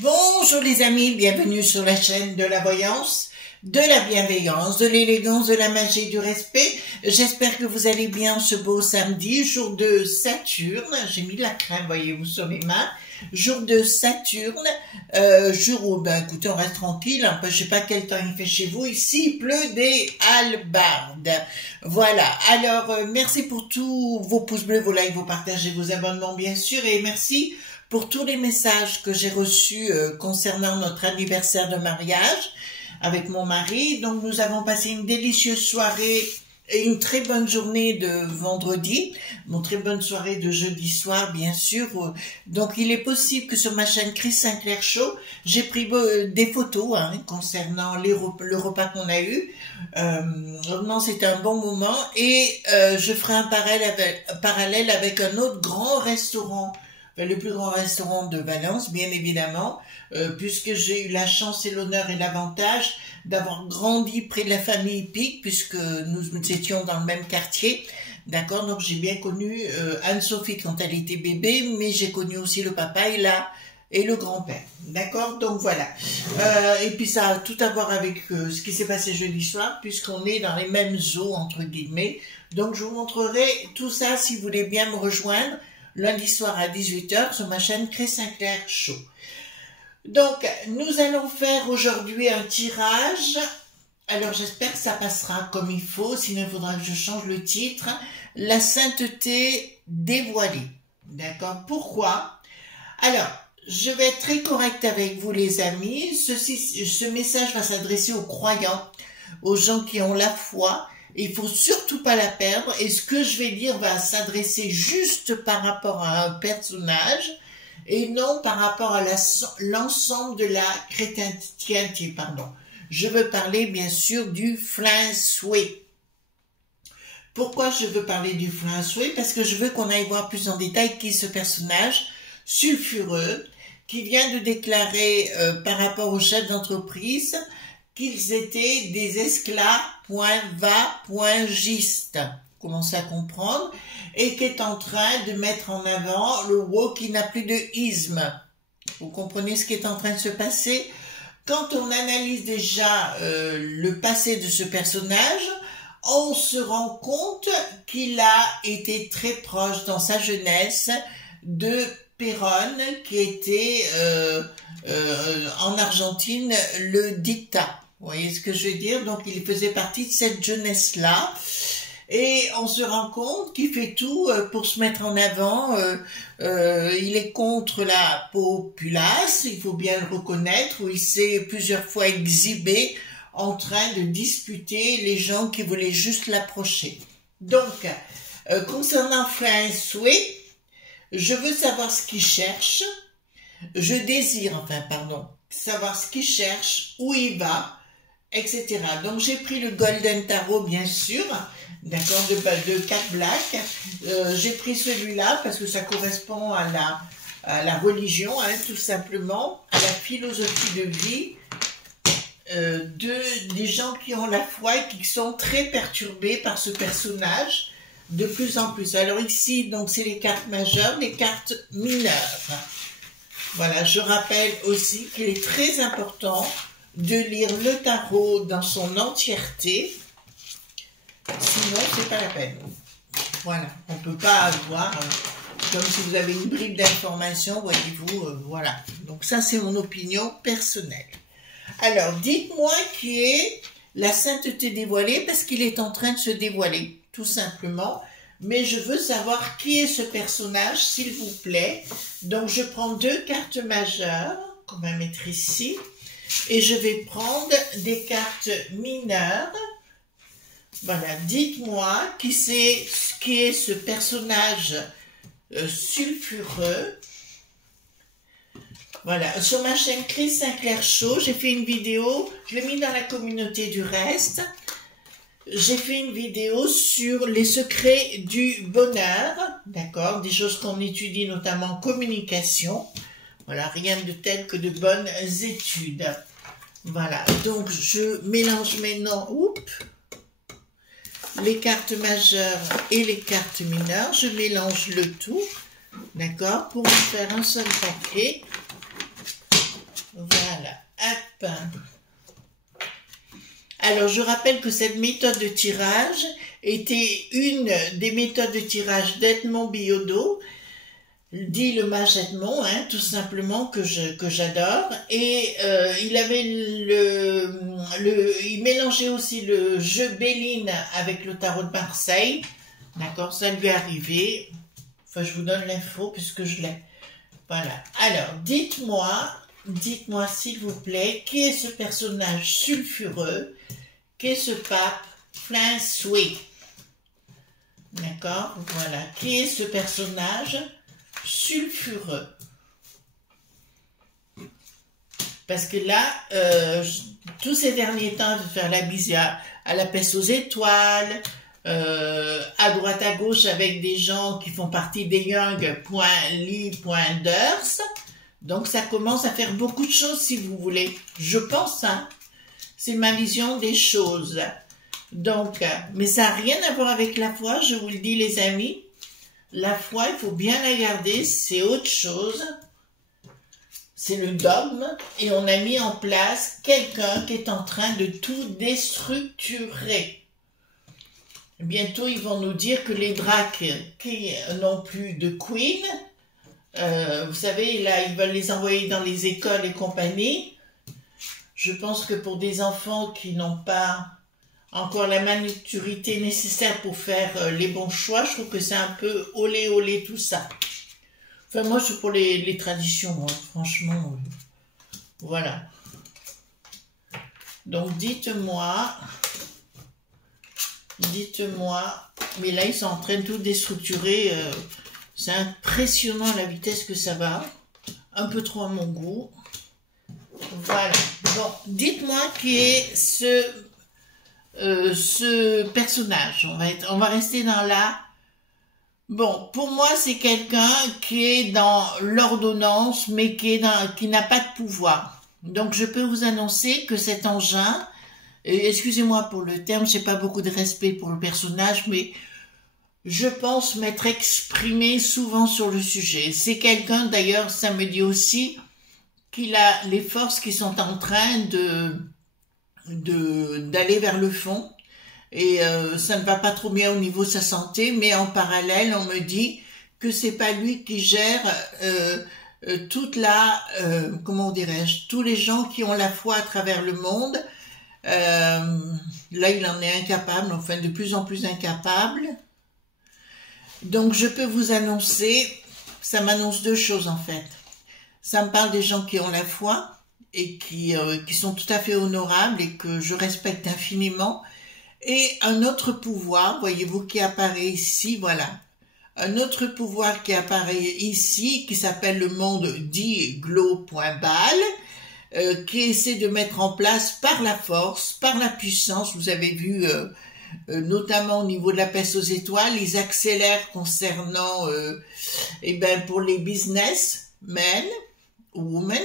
Bonjour les amis, bienvenue sur la chaîne de la voyance, de la bienveillance, de l'élégance, de la magie et du respect. J'espère que vous allez bien ce beau samedi, jour de Saturne. J'ai mis de la crème, voyez-vous, sur mes mains. Jour de Saturne, jour où, écoutez, on reste tranquille, hein, je sais pas quel temps il fait chez vous. Ici, il pleut des hallebardes. Voilà, alors merci pour tous vos pouces bleus, vos likes, vos partages et vos abonnements, bien sûr, et merci pour tous les messages que j'ai reçus concernant notre anniversaire de mariage avec mon mari. Donc nous avons passé une délicieuse soirée et une très bonne journée de vendredi, une très bonne soirée de jeudi soir bien sûr. Donc il est possible que sur ma chaîne Chris Sinclair Show, j'ai pris des photos concernant le repas qu'on a eu. Vraiment c'était un bon moment et je ferai un parallèle avec un autre grand restaurant, le plus grand restaurant de Valence, bien évidemment, puisque j'ai eu la chance et l'honneur et l'avantage d'avoir grandi près de la famille Pic, puisque nous étions dans le même quartier, d'accord. Donc j'ai bien connu Anne-Sophie quand elle était bébé, mais j'ai connu aussi le papa et le grand-père, d'accord. Donc voilà, et puis ça a tout à voir avec ce qui s'est passé jeudi soir, puisqu'on est dans les mêmes eaux, entre guillemets. Donc je vous montrerai tout ça si vous voulez bien me rejoindre lundi soir à 18 h sur ma chaîne Chris Sinclair Show. Donc, nous allons faire aujourd'hui un tirage. Alors, j'espère que ça passera comme il faut. Sinon, il faudra que je change le titre. La sainteté dévoilée. D'accord? Pourquoi? Alors, je vais être très correcte avec vous, les amis. Ce message va s'adresser aux croyants, aux gens qui ont la foi. Il faut surtout pas la perdre, et ce que je vais dire va s'adresser juste par rapport à un personnage et non par rapport à l'ensemble de la chrétienté, pardon. Je veux parler bien sûr du feng shui. Pourquoi je veux parler du feng shui? Parce que je veux qu'on aille voir plus en détail qui est ce personnage sulfureux qui vient de déclarer par rapport au chef d'entreprise qu'ils étaient des esclaves .va.gistes, commencez à comprendre, et qui est en train de mettre en avant le woke qui n'a plus de isme. Vous comprenez ce qui est en train de se passer? Quand on analyse déjà le passé de ce personnage, on se rend compte qu'il a été très proche dans sa jeunesse de Perón, qui était en Argentine le dictat. Vous voyez ce que je veux dire? Donc, il faisait partie de cette jeunesse-là. Et on se rend compte qu'il fait tout pour se mettre en avant. Il est contre la populace, il faut bien le reconnaître, où il s'est plusieurs fois exhibé en train de disputer les gens qui voulaient juste l'approcher. Donc, concernant feng shui, je veux savoir ce qu'il cherche. Je désire, savoir ce qu'il cherche, où il va, etc. Donc j'ai pris le Golden Tarot, bien sûr, d'accord, de 4 Black. J'ai pris celui-là parce que ça correspond à la religion, tout simplement, à la philosophie de vie des gens qui ont la foi et qui sont très perturbés par ce personnage de plus en plus. Alors ici, donc c'est les cartes majeures, les cartes mineures. Voilà, je rappelle aussi qu'il est très important de lire le tarot dans son entièreté, sinon c'est pas la peine. Voilà, on peut pas avoir comme si vous avez une bribe d'information, voyez-vous, voilà. Donc ça c'est mon opinion personnelle. Alors dites-moi qui est la sainteté dévoilée, parce qu'il est en train de se dévoiler, tout simplement. Mais je veux savoir qui est ce personnage, s'il vous plaît. Donc je prends 2 cartes majeures qu'on va mettre ici. Et je vais prendre des cartes mineures. Voilà, dites-moi qui est ce personnage sulfureux. Voilà, sur ma chaîne Chris Sinclair Show, j'ai fait une vidéo, je l'ai mis dans la communauté du reste. J'ai fait une vidéo sur les secrets du bonheur, d'accord, des choses qu'on étudie notamment en communication. Voilà, rien de tel que de bonnes études. Voilà, donc je mélange maintenant, les cartes majeures et les cartes mineures. Je mélange le tout, d'accord, pour faire un seul paquet. Voilà, hop. Alors, je rappelle que cette méthode de tirage était une des méthodes de tirage d'Edmond Billaudot, dit le mage Edmond, hein, tout simplement, que j'adore. Et il avait il mélangeait aussi le jeu Béline avec le tarot de Marseille. D'accord, ça lui est arrivé. Enfin, je vous donne l'info puisque je l'ai. Voilà. Alors, dites-moi s'il vous plaît, qui est ce personnage sulfureux, qui est ce pape François. D'accord, voilà. Qui est ce personnage sulfureux? Parce que là, tous ces derniers temps, je vais faire la bise à la peste aux étoiles, à droite à gauche avec des gens qui font partie des Young.ly.ders. Donc ça commence à faire beaucoup de choses si vous voulez. Je pense, hein. C'est ma vision des choses. Donc, mais ça n'a rien à voir avec la foi, je vous le dis les amis. La foi, il faut bien la garder, c'est autre chose. C'est le dogme. Et on a mis en place quelqu'un qui est en train de tout déstructurer. Bientôt, ils vont nous dire que les dracs qui n'ont plus de queen, vous savez, là, ils veulent les envoyer dans les écoles et compagnie. Je pense que pour des enfants qui n'ont pas encore la maturité nécessaire pour faire les bons choix, je trouve que c'est un peu olé olé tout ça. Enfin, moi, je suis pour les traditions, hein, franchement. Voilà. Donc, dites-moi, mais là, ils sont en train de tout déstructurer. C'est impressionnant la vitesse que ça va. Un peu trop à mon goût. Voilà. Bon, dites-moi qui est ce personnage. On va rester dans la... Bon, pour moi, c'est quelqu'un qui est dans l'ordonnance, mais qui n'a pas de pouvoir. Donc, je peux vous annoncer que cet engin, excusez-moi pour le terme, j'ai pas beaucoup de respect pour le personnage, mais je pense m'être exprimé souvent sur le sujet. C'est quelqu'un, d'ailleurs, ça me dit aussi qu'il a les forces qui sont en train d'aller vers le fond. Et ça ne va pas trop bien au niveau de sa santé, mais en parallèle, on me dit que c'est pas lui qui gère toute la, comment dirais-je, tous les gens qui ont la foi à travers le monde. Là, il en est incapable, enfin de plus en plus incapable. Donc, je peux vous annoncer, ça m'annonce deux choses en fait. Ça me parle des gens qui ont la foi et qui sont tout à fait honorables et que je respecte infiniment. Et un autre pouvoir, voyez-vous, qui apparaît ici, voilà. Un autre pouvoir qui apparaît ici, qui s'appelle le monde dit Glo.bal, qui essaie de mettre en place par la force, par la puissance, vous avez vu, notamment au niveau de la peste aux étoiles, ils accélèrent concernant, pour les businessmen, women,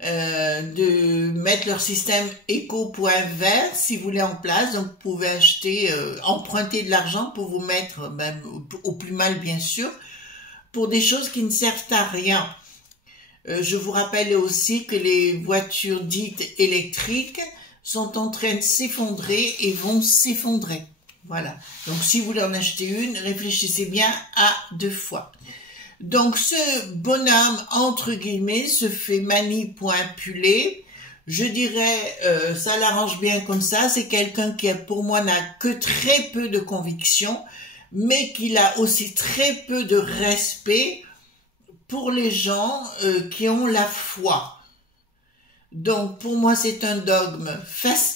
de mettre leur système éco.vert si vous voulez en place. Donc vous pouvez acheter, emprunter de l'argent pour vous mettre, au plus mal bien sûr, pour des choses qui ne servent à rien. Je vous rappelle aussi que les voitures dites électriques sont en train de s'effondrer et vont s'effondrer. Voilà. Donc si vous voulez en acheter une, réfléchissez bien à deux fois. Donc ce bonhomme, entre guillemets, se fait manipuler. Je dirais, ça l'arrange bien comme ça. C'est quelqu'un qui, pour moi, n'a que très peu de conviction, mais qu'il a aussi très peu de respect pour les gens qui ont la foi. Donc, pour moi, c'est un dogme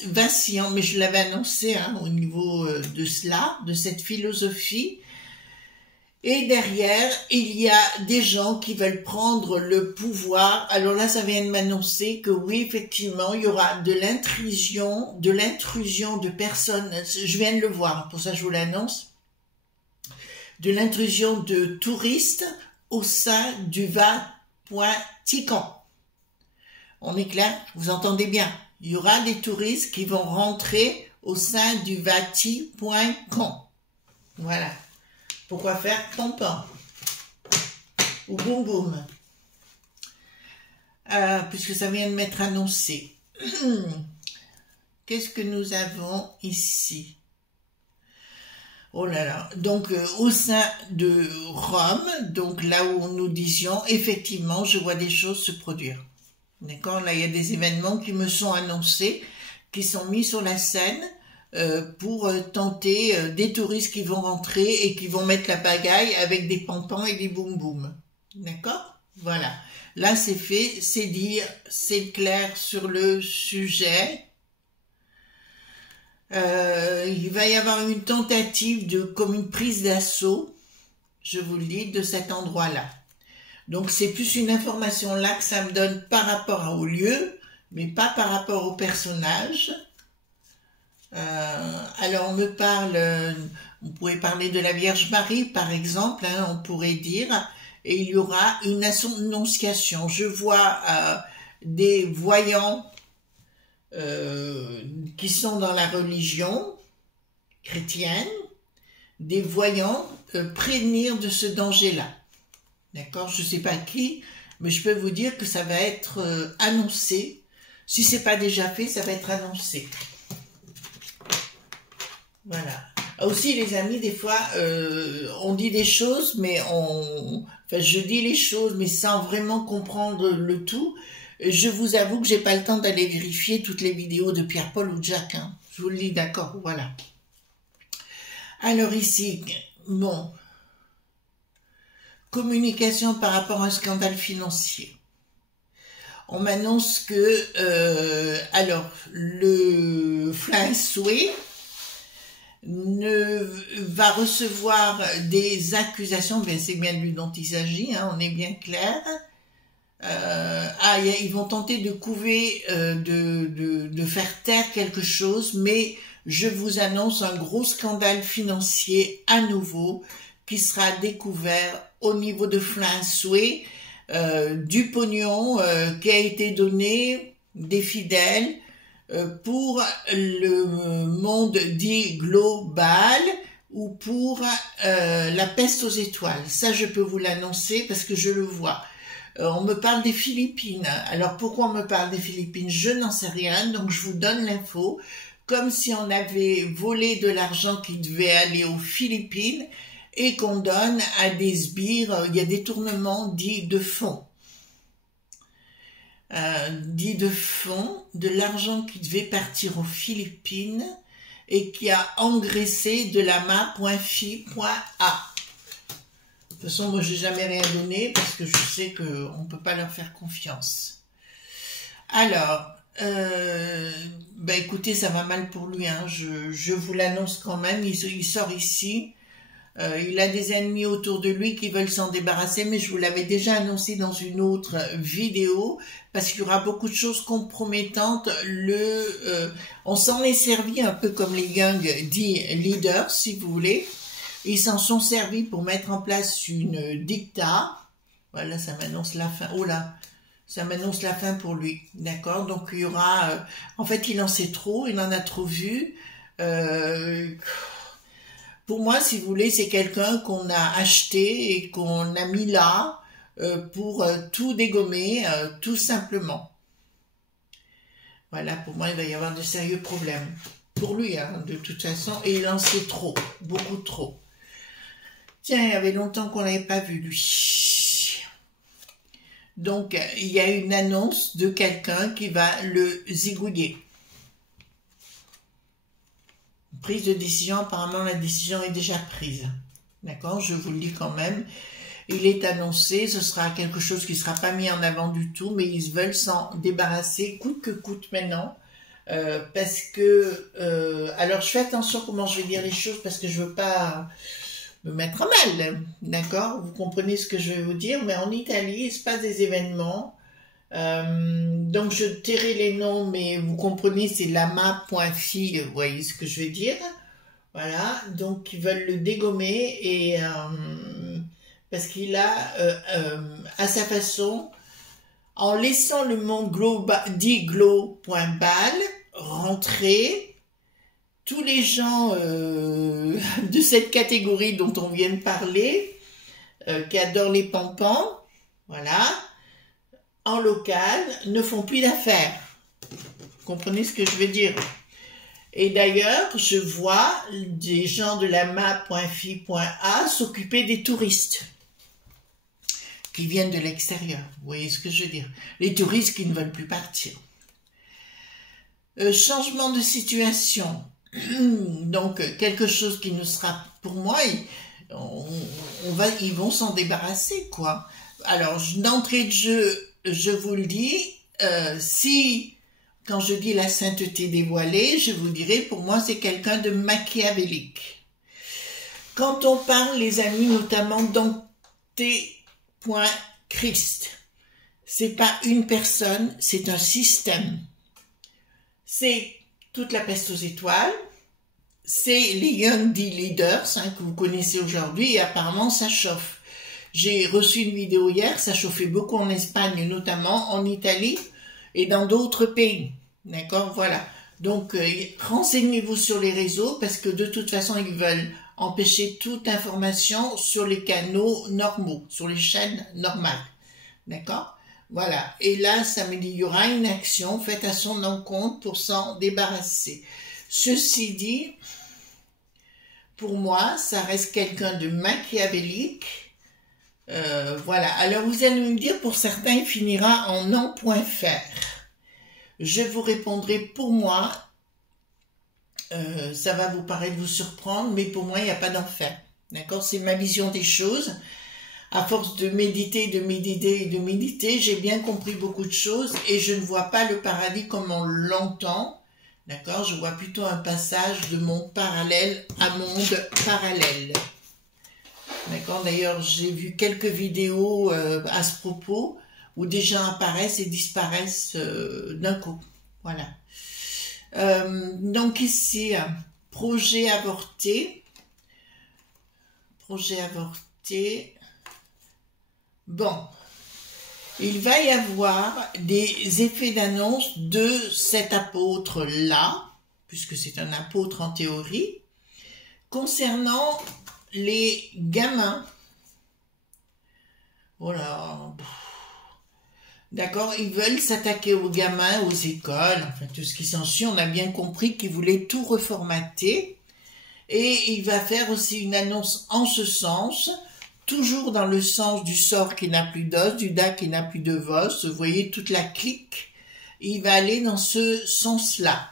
vacillant, mais je l'avais annoncé hein, au niveau de cela, de cette philosophie. Et derrière, il y a des gens qui veulent prendre le pouvoir. Alors là, ça vient de m'annoncer que oui, effectivement, il y aura de l'intrusion de personnes. Je viens de le voir, pour ça je vous l'annonce. De l'intrusion de touristes au sein du Vatican. On est clair? Vous entendez bien? Il y aura des touristes qui vont rentrer au sein du Vatican. Voilà. Pourquoi faire pompon ou boum boum puisque ça vient de m'être annoncé. Qu'est-ce que nous avons ici? Oh là là, donc au sein de Rome, donc là où nous disions, effectivement, je vois des choses se produire. D'accord? Là, il y a des événements qui me sont annoncés, qui sont mis sur la scène, pour tenter des touristes qui vont rentrer et qui vont mettre la pagaille avec des pompons et des boum boum. D'accord? Voilà. Là, c'est fait, c'est dit, c'est clair sur le sujet. Il va y avoir une tentative comme une prise d'assaut, je vous le dis, de cet endroit-là. Donc, c'est plus une information là que ça me donne par rapport au lieu, mais pas par rapport au personnage. Alors on me parle, on pourrait parler de la Vierge Marie par exemple, hein, on pourrait dire, et il y aura une annonciation. Je vois des voyants qui sont dans la religion chrétienne, des voyants prévenir de ce danger-là. D'accord? Je ne sais pas qui, mais je peux vous dire que ça va être annoncé. Si ce n'est pas déjà fait, ça va être annoncé. Voilà. Aussi, les amis, des fois, on dit des choses, mais enfin, je dis les choses, mais sans vraiment comprendre le tout. Je vous avoue que j'ai pas le temps d'aller vérifier toutes les vidéos de Pierre-Paul ou de Jacques. Hein. Je vous le dis, d'accord, voilà. Alors ici, bon, communication par rapport à un scandale financier. On m'annonce que, alors, le Fly Sway va recevoir des accusations, bien c'est bien de lui dont il s'agit, hein, on est bien clair. Ils vont tenter de couver, de faire taire quelque chose, mais je vous annonce un gros scandale financier à nouveau qui sera découvert au niveau de Fly Sway, du pognon qui a été donné des fidèles pour le monde dit global ou pour la peste aux étoiles. Ça, je peux vous l'annoncer parce que je le vois. On me parle des Philippines. Alors, pourquoi on me parle des Philippines? Je n'en sais rien, donc je vous donne l'info. Comme si on avait volé de l'argent qui devait aller aux Philippines et qu'on donne à des sbires. Il y a des tournements dits de fonds. Dit de fonds, de l'argent qui devait partir aux Philippines et qui a engraissé de la ma.fi.a. De toute façon, moi, j'ai jamais rien donné parce que je sais qu'on ne peut pas leur faire confiance. Alors, bah écoutez, ça va mal pour lui, hein. Je vous l'annonce quand même, il sort ici. Il a des ennemis autour de lui qui veulent s'en débarrasser, mais je vous l'avais déjà annoncé dans une autre vidéo, parce qu'il y aura beaucoup de choses compromettantes. On s'en est servi un peu comme les gangs dits leaders, si vous voulez. Ils s'en sont servis pour mettre en place une dicta. Voilà, ça m'annonce la fin. Oh là, ça m'annonce la fin pour lui. D'accord? Donc il y aura... en fait, il en sait trop, il en a trop vu. Pour moi, si vous voulez, c'est quelqu'un qu'on a acheté et qu'on a mis là pour tout dégommer, tout simplement. Voilà, pour moi, il va y avoir de sérieux problèmes. Pour lui, hein, de toute façon, et il en sait trop, beaucoup trop. Tiens, il y avait longtemps qu'on l'avait pas vu, lui. Donc, il y a une annonce de quelqu'un qui va le zigouiller. Prise de décision, apparemment la décision est déjà prise. D'accord, je vous le dis quand même. Il est annoncé, ce sera quelque chose qui ne sera pas mis en avant du tout, mais ils veulent s'en débarrasser coûte que coûte maintenant. Parce que... alors, je fais attention comment je vais dire les choses, parce que je veux pas me mettre mal, d'accord? Vous comprenez ce que je vais vous dire, mais en Italie, il se passe des événements. Donc, je tairai les noms, mais vous comprenez, c'est lama.fi, vous voyez ce que je veux dire? Voilà, donc ils veulent le dégommer et parce qu'il a, à sa façon, en laissant le monde dit glo.bal rentrer, tous les gens de cette catégorie dont on vient de parler, qui adorent les pampans, voilà, en local, ne font plus d'affaires. Vous comprenez ce que je veux dire? Et d'ailleurs, je vois des gens de la map.fi.a s'occuper des touristes qui viennent de l'extérieur. Vous voyez ce que je veux dire? Les touristes qui ne veulent plus partir. Changement de situation. Donc, quelque chose qui ne sera, pour moi, ils vont s'en débarrasser, quoi. Alors, d'entrée de jeu, je vous le dis, quand je dis la sainteté dévoilée, je vous dirais, pour moi, c'est quelqu'un de machiavélique. Quand on parle, les amis, notamment Dante.Christ, c'est pas une personne, c'est un système. C'est toute la peste aux étoiles, c'est les Young D-Leaders que vous connaissez aujourd'hui, et apparemment, ça chauffe. J'ai reçu une vidéo hier, ça chauffait beaucoup en Espagne, notamment en Italie, et dans d'autres pays. D'accord, voilà. Donc, renseignez-vous sur les réseaux parce que de toute façon, ils veulent empêcher toute information sur les canaux normaux, sur les chaînes normales. D'accord? Voilà. Et là, ça me dit, il y aura une action faite à son encontre pour s'en débarrasser. Ceci dit, pour moi, ça reste quelqu'un de machiavélique. Voilà. Alors, vous allez me dire, pour certains, il finira en non.fr. Je vous répondrai, pour moi, ça va vous paraître vous surprendre, mais pour moi, il n'y a pas d'enfer. D'accord? C'est ma vision des choses. À force de méditer, j'ai bien compris beaucoup de choses et je ne vois pas le paradis comme on l'entend. D'accord? Je vois plutôt un passage de monde parallèle à monde parallèle. D'accord? D'ailleurs, j'ai vu quelques vidéos à ce propos où des gens apparaissent et disparaissent d'un coup. Voilà. Donc ici, projet avorté. Projet avorté. Bon. Il va y avoir des effets d'annonce de cet apôtre-là, puisque c'est un apôtre en théorie, concernant les gamins. Voilà. D'accord, ils veulent s'attaquer aux gamins, aux écoles, enfin tout ce qui s'ensuit. On a bien compris qu'ils voulaient tout reformater. Et il va faire aussi une annonce en ce sens, toujours dans le sens du sort qui n'a plus d'os, du da qui n'a plus de vos. Vous voyez toute la clique. Il va aller dans ce sens-là.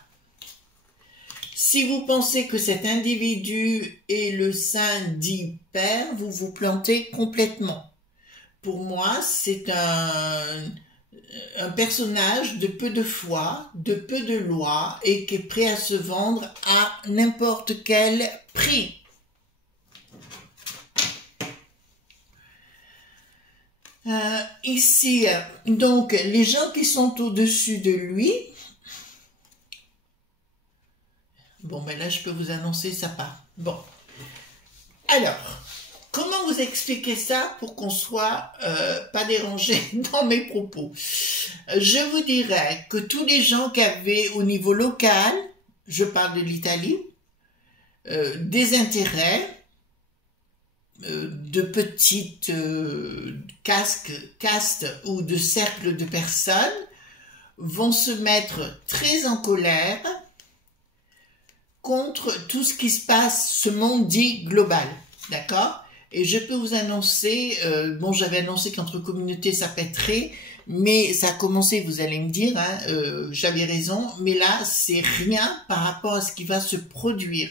Si vous pensez que cet individu est le saint dit père, vous vous plantez complètement. Pour moi, c'est un personnage de peu de foi, de peu de loi et qui est prêt à se vendre à n'importe quel prix. Ici, donc, les gens qui sont au-dessus de lui, bon, ben là, je peux vous annoncer, ça part. Bon. Alors, comment vous expliquer ça pour qu'on soit pas dérangé dans mes propos? Je vous dirais que tous les gens qui avaient au niveau local, je parle de l'Italie, des intérêts, de petites castes ou de cercles de personnes vont se mettre très en colère contre tout ce qui se passe, ce monde dit global, d'accord? Et je peux vous annoncer, bon, j'avais annoncé qu'entre communautés ça pèterait, mais ça a commencé, vous allez me dire, hein, j'avais raison, mais là c'est rien par rapport à ce qui va se produire.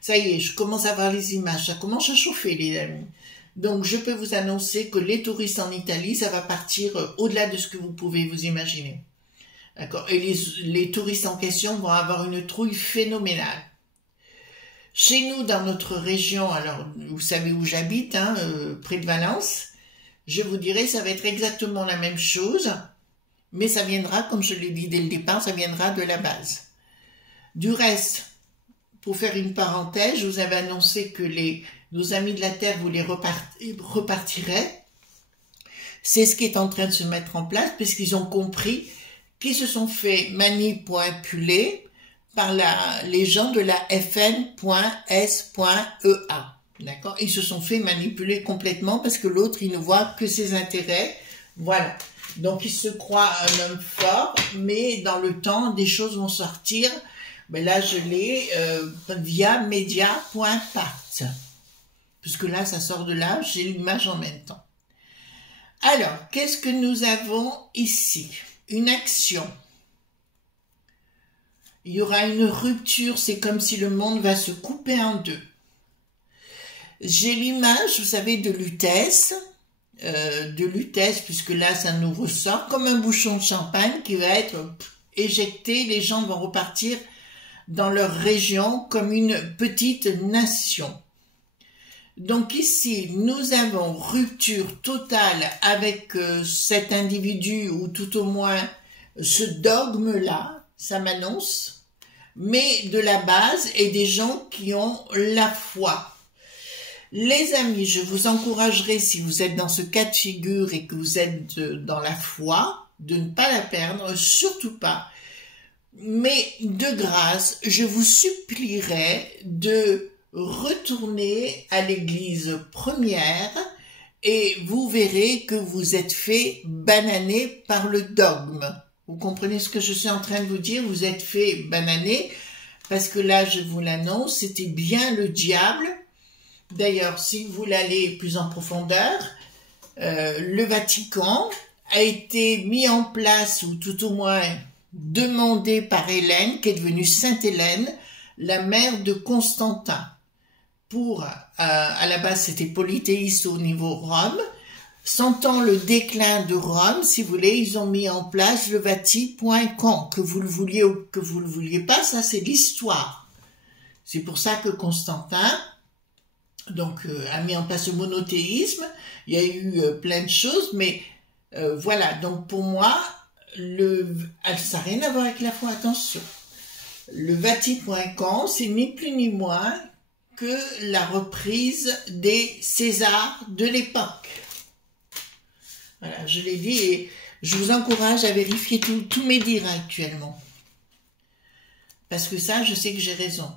Ça y est, je commence à voir les images, ça commence à chauffer les amis. Donc, je peux vous annoncer que les touristes en Italie, ça va partir au-delà de ce que vous pouvez vous imaginer. D'accord? Et les touristes en question vont avoir une trouille phénoménale. Chez nous, dans notre région, alors vous savez où j'habite, hein, près de Valence, je vous dirais ça va être exactement la même chose, mais ça viendra, comme je l'ai dit dès le départ, ça viendra de la base. Du reste, pour faire une parenthèse, je vous avais annoncé que nos amis de la Terre voulaient repartiraient. C'est ce qui est en train de se mettre en place, puisqu'ils ont compris qu'ils se sont fait manipuler par les gens de la FN.S.EA. D'accord? Ils se sont fait manipuler complètement parce que l'autre, il ne voit que ses intérêts. Voilà. Donc, il se croit un homme fort, mais dans le temps, des choses vont sortir. Mais là, je l'ai via media.pat. Puisque là, ça sort de là, j'ai l'image en même temps. Alors, qu'est-ce que nous avons ici? Une action. Il y aura une rupture, c'est comme si le monde va se couper en deux. J'ai l'image, vous savez, de Lutèce, puisque là, ça nous ressort comme un bouchon de champagne qui va être éjecté. Les gens vont repartir dans leur région comme une petite nation. Donc ici, nous avons rupture totale avec cet individu, ou tout au moins ce dogme-là, ça m'annonce, mais de la base et des gens qui ont la foi. Les amis, je vous encouragerai, si vous êtes dans ce cas de figure et que vous êtes dans la foi, de ne pas la perdre, surtout pas. Mais de grâce, je vous supplierai de retourner à l'église première et vous verrez que vous êtes fait bananer par le dogme. Vous comprenez ce que je suis en train de vous dire? Vous êtes fait bananer parce que là, je vous l'annonce, c'était bien le diable. D'ailleurs, si vous voulez aller plus en profondeur, le Vatican a été mis en place, ou tout au moins demandé par Hélène, qui est devenue Sainte Hélène, la mère de Constantin. À la base, c'était polythéiste au niveau Rome. Sentant le déclin de Rome, si vous voulez, ils ont mis en place le Vati.com. Que vous le vouliez ou que vous le vouliez pas, ça c'est l'histoire. C'est pour ça que Constantin a mis en place le monothéisme. Il y a eu plein de choses, mais voilà. Donc pour moi, ça n'a rien à voir avec la foi, attention. Le Vati.com, c'est ni plus ni moins que la reprise des Césars de l'époque. Voilà, je l'ai dit et je vous encourage à vérifier tous mes dires actuellement. Parce que ça, je sais que j'ai raison.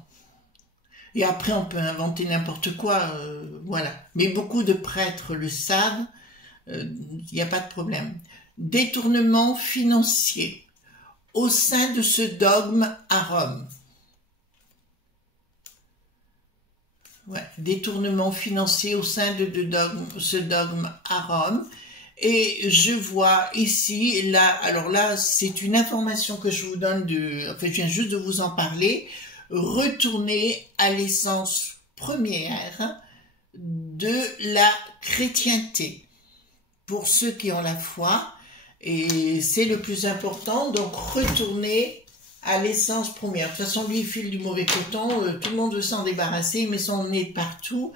Et après, on peut inventer n'importe quoi, voilà. Mais beaucoup de prêtres le savent, il n'y a pas de problème. Détournement financier au sein de ce dogme à Rome. Ouais, détournement financier au sein de ce dogme à Rome. Et je vois ici, là, alors là, c'est une information que je vous donne en fait, je viens juste de vous en parler. Retourner à l'essence première de la chrétienté. Pour ceux qui ont la foi, et c'est le plus important, donc retourner à l'essence première. De toute façon, lui, il file du mauvais coton, tout le monde veut s'en débarrasser, il met son nez partout.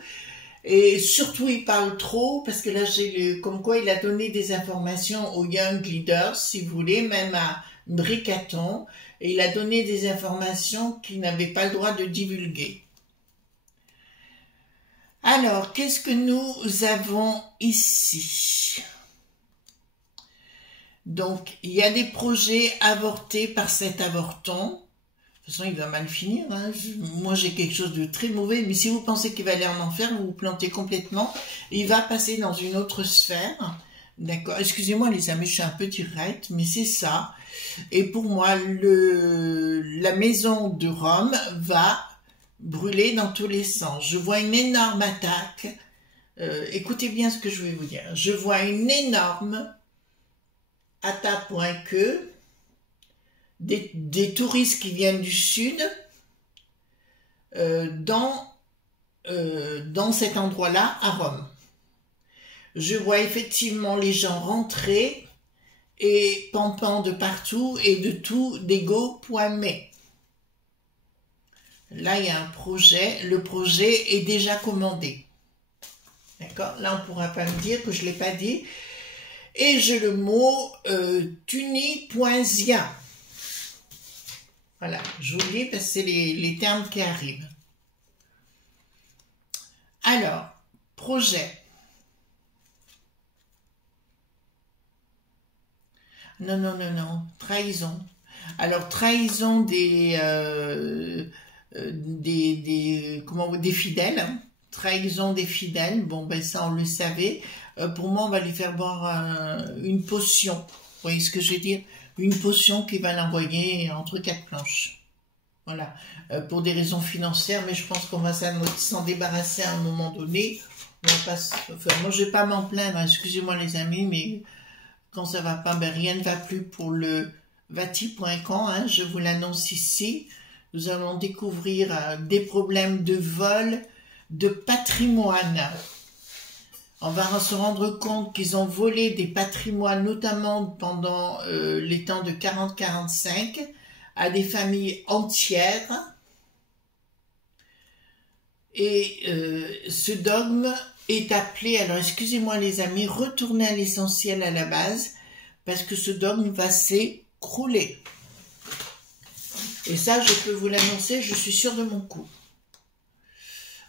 Et surtout, il parle trop, parce que là, comme quoi il a donné des informations aux Young Leaders, si vous voulez, même à Bricaton, et il a donné des informations qu'il n'avait pas le droit de divulguer. Alors, qu'est-ce que nous avons ici? Donc, il y a des projets avortés par cet avorton. De toute façon, il va mal finir. Hein. Moi, j'ai quelque chose de très mauvais. Mais si vous pensez qu'il va aller en enfer, vous vous plantez complètement. Il va passer dans une autre sphère. D'accord. Excusez-moi, les amis, je suis un peu directe, mais c'est ça. Et pour moi, la maison de Rome va brûler dans tous les sens. Je vois une énorme attaque. Écoutez bien ce que je vais vous dire. Je vois une énorme attaque des touristes qui viennent du sud dans cet endroit-là à Rome. Je vois effectivement les gens rentrer et pampant de partout et de tout d'ego poimmé. Là, il y a un projet. Le projet est déjà commandé. D'accord? Là, on ne pourra pas me dire que je ne l'ai pas dit. Et j'ai le mot tunipoisien. Voilà, je vous le dis parce que c'est les termes qui arrivent. Alors, projet. Non, non, non, non, trahison. Alors, trahison des fidèles. Hein. Trahison des fidèles. Bon, ben ça, on le savait. Pour moi, on va lui faire boire une potion. Vous voyez ce que je veux dire? Une potion qui va l'envoyer entre 4 planches. Voilà. Pour des raisons financières, mais je pense qu'on va s'en débarrasser à un moment donné. On va pas, enfin, moi, je vais pas m'en plaindre. Excusez-moi, les amis, mais quand ça va pas, ben rien ne va plus pour le vati.com. Hein, je vous l'annonce ici. Nous allons découvrir des problèmes de vol, de patrimoine. On va se rendre compte qu'ils ont volé des patrimoines, notamment pendant les temps de 40-45, à des familles entières. Et ce dogme est appelé, alors excusez-moi les amis, retournez à l'essentiel à la base, parce que ce dogme va s'écrouler. Et ça, je peux vous l'annoncer, je suis sûre de mon coup.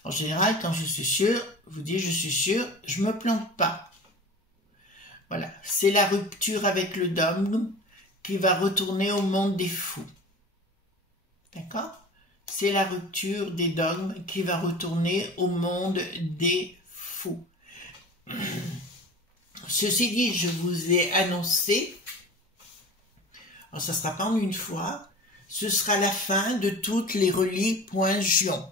En général, quand je suis sûre, vous dites je suis sûre, je ne me plante pas. Voilà, c'est la rupture avec le dogme qui va retourner au monde des fous. D'accord? C'est la rupture des dogmes qui va retourner au monde des fous. Ceci dit, je vous ai annoncé, alors ça ne sera pas en une fois, ce sera la fin de toutes les relis.gion.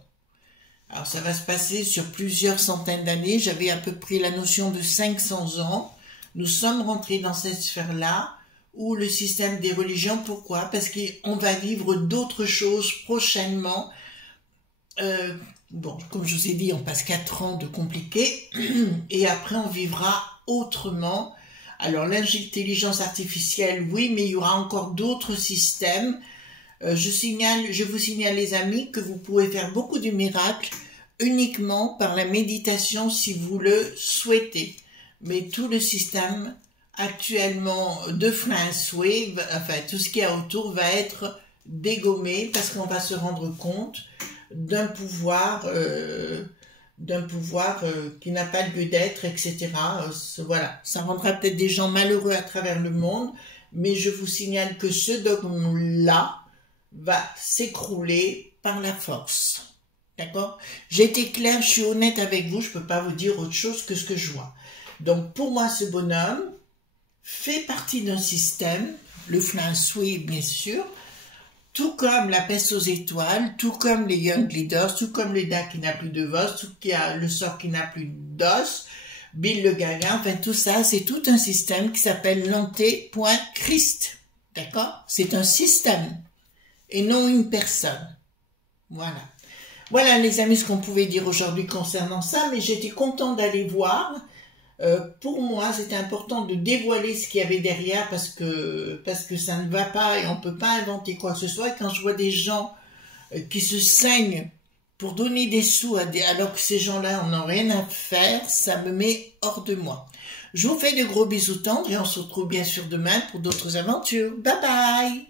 Alors ça va se passer sur plusieurs centaines d'années, j'avais à peu près la notion de 500 ans. Nous sommes rentrés dans cette sphère-là, où le système des religions, pourquoi? Parce qu'on va vivre d'autres choses prochainement. Bon, comme je vous ai dit, on passe 4 ans de compliqué, et après on vivra autrement. Alors l'intelligence artificielle, oui, mais il y aura encore d'autres systèmes. Je vous signale les amis que vous pouvez faire beaucoup de miracles uniquement par la méditation si vous le souhaitez. Mais tout le système actuellement de feng-shui, enfin tout ce qu'il y a autour va être dégommé parce qu'on va se rendre compte d'un pouvoir qui n'a pas lieu d'être, etc. Voilà, ça rendra peut-être des gens malheureux à travers le monde, mais je vous signale que ce dogme-là va s'écrouler par la force. D'accord? J'ai été claire, je suis honnête avec vous, je ne peux pas vous dire autre chose que ce que je vois. Donc pour moi, ce bonhomme fait partie d'un système, le feng-shui bien sûr, tout comme la peste aux étoiles, tout comme les Young Leaders, tout comme le Da qui n'a plus de vos, tout qui a le sort qui n'a plus d'os, Bill le Gaga, enfin tout ça, c'est tout un système qui s'appelle l'anté.christ. D'accord? C'est un système et non une personne. Voilà. Voilà les amis ce qu'on pouvait dire aujourd'hui concernant ça, mais j'étais contente d'aller voir. Pour moi, c'était important de dévoiler ce qu'il y avait derrière parce que ça ne va pas et on ne peut pas inventer quoi que ce soit. Et quand je vois des gens qui se saignent pour donner des sous alors que ces gens-là n'ont rien à faire, ça me met hors de moi. Je vous fais de gros bisous tendres et on se retrouve bien sûr demain pour d'autres aventures. Bye bye!